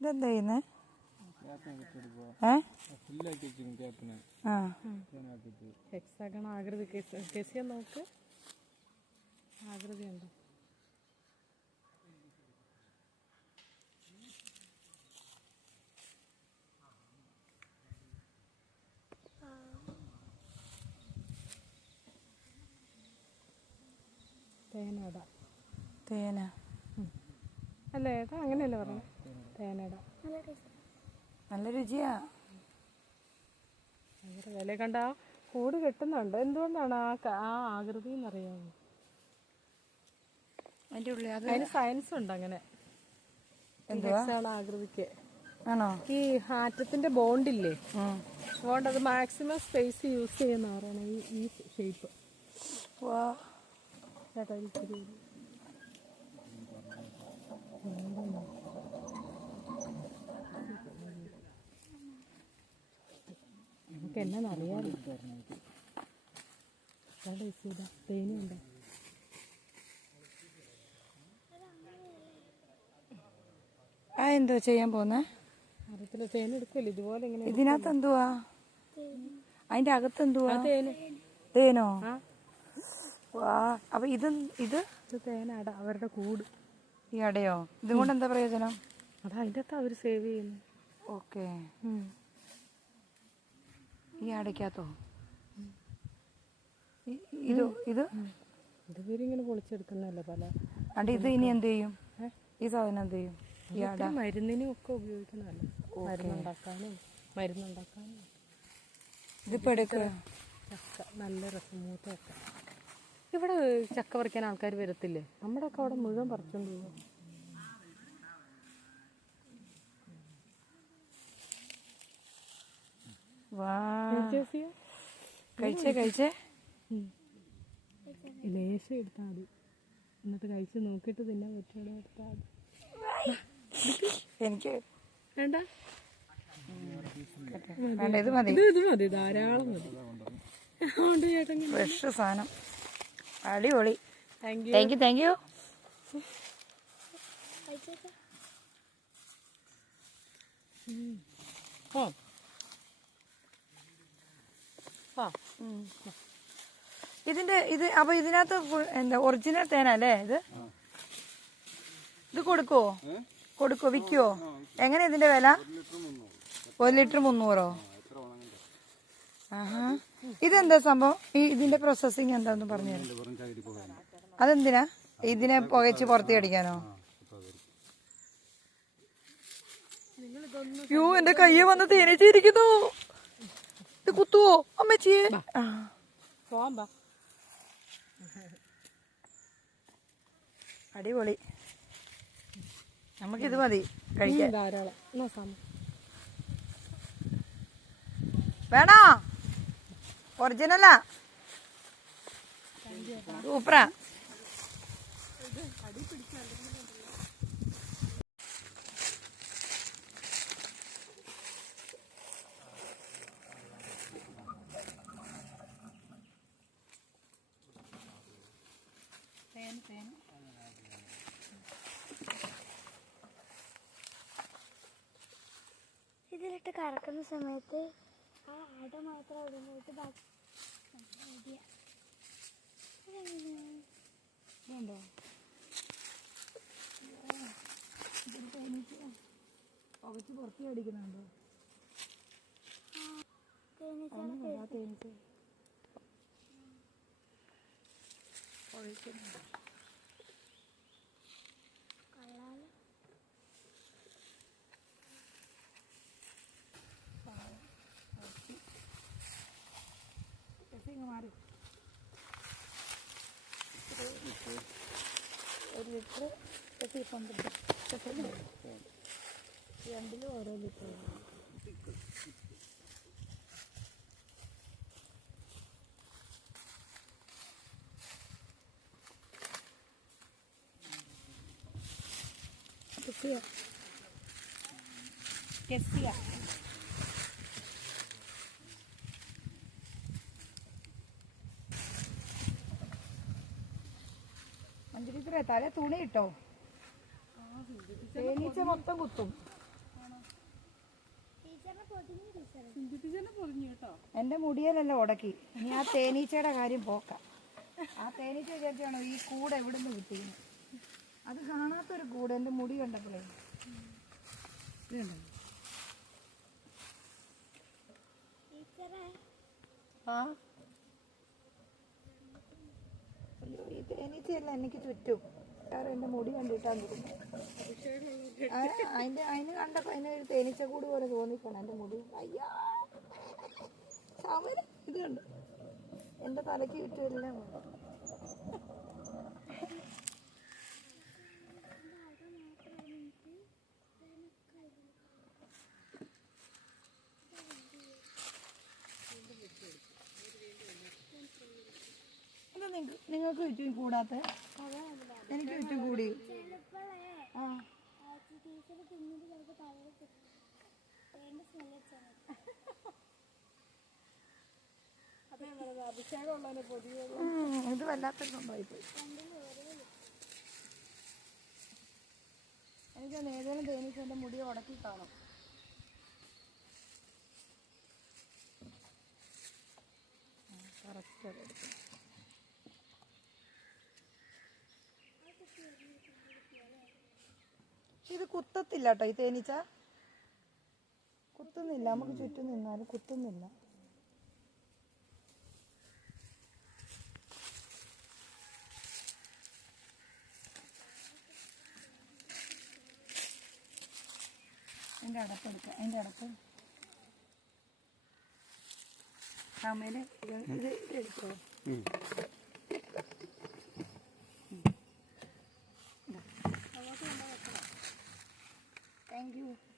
ഇതെന്താ ചെയ്യുന്നേ? ഹെക്സാഗൺ ആകൃതി കേസിയാ നോക്ക്. ആകൃതി ഉണ്ടോ തേനട. തേന. അല്ല ഏട്ടാ അങ്ങനെയല്ല പറഞ്ഞു? തേനട. നല്ല രുചിയാ. ഭയങ്കര വില കണ്ട. ആ കൂട് കെട്ടുന്നുണ്ട്. എന്തുകൊണ്ടാണ് ആ ആ ആകൃതി എന്നറിയാമോ അതിന്റെ ഉള്ളിൽ അതിന് സയൻസ് ഉണ്ട് അങ്ങനെ. ആകൃതിക്ക്. ആണോ? ഈ ആറ്റത്തിന്റെ ബോണ്ടില്ലേ ബോണ്ട് അതുകൊണ്ട് അത് മാക്സിമം സ്പേസ് യൂസ് ചെയ്യുന്ന പറയണേ ഈ ഈ ഷേപ്പ് വാ. ചേട്ടാ ഇത് ഇച്ചിരി കൂടി. നമുക്ക് ചേട്ടാ ഇതാ തേനുണ്ടോ ആ എന്തോ ചെയ്യാൻ പോന്നെ അറിയത്തില്ല തേൻ എടുക്കില്ല? ഇതുപോലെ ഇങ്ങനെ ഇതിനകത്ത് എന്തുവാ? അതിന്റെ അകത്ത് എന്തുവാ? തേനോ. വാ അപ്പൊ ഇത് ഇത്? ഇത് തേനാട അവരുടെ കൂട്. ഈ അടയോ? ഇതുകൊണ്ട് എന്താ പ്രയോജനം? അത് അതിന്റെ അകത്ത് അവർ സേവ് ചെയ്യുന്നു. ഓക്കെ. ഈ അടയ്ക്കകത്തോ? ഇത് ഇത്? ഇത് ഇവരിങ്ങനെ പൊളിച്ചെടുക്കുന്നല്ല പല അണ്ട് ഇത് ഇനി എന്ത് ചെയ്യും? ഈ സാധനം എന്ത് ചെയ്യും? ഈ അട? മരുന്നിനും ഒക്കെ ഉപയോഗിക്കുന്നതല്ലേ? മരുന്നുണ്ടാക്കാനും മരുന്നുണ്ടാക്കാനും. ഇതിപ്പോ എടുക്കുക ചക്ക നല്ല രസം മൂത്ത ചക്ക. ഇവിടെ ചക്ക പറിക്കാൻ ആൾക്കാർ വരത്തില്ലേ? നമ്മുടെ ഒക്കെ അവിടെ മുഴുവൻ പറിച്ചോണ്ട് പോകും കഴിച്ചേ കഴിച്ചേ ലേശം എടുത്താൽ മതി. എന്നിട്ട് കഴിച്ച് നോക്കിയിട്ട് തിന്നാൻ പറ്റുമോ എടുത്താൽ മതി. എനിക്ക് വേണ്ട? വേണ്ട ഇത് മതി. ഇത് മതി. ധാരാളം മതി. ഫ്രഷ് സാധനം. അടിപൊളി. താങ്ക് യു താങ്ക് യു ഓ ഇതിന്റെ ഇത് അപ്പൊ ഇതിനകത്ത് എന്താ ഒറിജിനൽ തേനല്ലേ ഇത്? ഇത് കൊടുക്കോ? കൊടുക്കോ വിൽക്കുവോ? എങ്ങനെ ഇതിന്റെ വില? ഒരു ലിറ്റർ മുന്നൂറോ. ആഹാ. ഇതെന്താ സംഭവം? ഈ ഇതിന്റെ പ്രോസസ്സിങ് എന്താന്ന് പറഞ്ഞു അതെന്തിനാ? ഇതിനെ പുകച്ച് പുറത്ത് അടിക്കാനോ യോ എന്റെ കയ്യെ വന്ന് തേനീച്ചിരിക്കുന്നു ഇത് കുത്തുവോ അമ്മച്ചിയെ? അടിപൊളി. നമുക്കിത് മതി കഴിക്കാൻ. ധാരാളം. വേണോ? ഒറിജിനലാ. സൂപ്പറാ. ഇതിലിട്ട് കറക്കുന്ന സമയത്ത് ആ അട മാത്രം അവിടെ പോയിട്ട് ബാക്കി ഇടിയ. ഇതെങ്ങനെ? തേനീച്ചകളെ പേടിച്ച് കൊള്ളാലോ. ഒരു ലിറ്റർ എത്തി പന്ത്രണ്ട് രണ്ടിലും ഓരോ ലിറ്റർ കെസിയ ടീച്ചറെ തല തുണി ഇട്ടോ? തേനീച്ച മൊത്തം കുത്തും. എന്റെ മുടിയലല്ല ഉടക്കി. ഇനി ആ തേനീച്ചയുടെ കാര്യം പോക്ക. ആ തേനീച്ച വിചാരിച്ചാണോ ഈ കൂടെ എവിടുന്ന് കിട്ടിയത്? അത് കാണാത്തൊരു കൂട് എന്റെ മുടി കണ്ടപ്പോഴേ. ആ അയ്യോ ഈ തേനീച്ചയല്ല എനിക്ക് ചുറ്റും. കാരണം എന്റെ മുടി കണ്ടിട്ടാൻ തോന്നുന്നു അതിന്റെ അതിന് കണ്ടപ്പോ അതിന് ഒരു തേനീച്ച കൂട് പോലെ തോന്നിക്കണം എന്റെ മുടി. അയ്യാ. സമരം. ഇത് കണ്ട്? എന്റെ തലയ്ക്ക് ചുറ്റും എല്ലാം ഉണ്ട്. എന്താ ചുറ്റും കൂടാത്ത എനിക്ക് ചുറ്റും കൂടി. ഇത് വല്ലാത്തൊരു സംഭവമായി എനിക്ക് ഏതെങ്കിലും തേനീച്ച എന്റെ മുടി ഉടക്കി കാണും. കറക്റ്റ് ഇത് കുത്തത്തില്ല കേട്ടോ ഈ തേനീച്ച കുത്തുന്നില്ല. നമുക്ക് ചുറ്റും നിന്നാലും കുത്തുന്നില്ല. അതിന്റെ അടപ്പ് എടുക്കാം. അതിന്റെ അടപ്പ്. സമയം ഇത് ഇത് എടുത്തോ താങ്ക് യു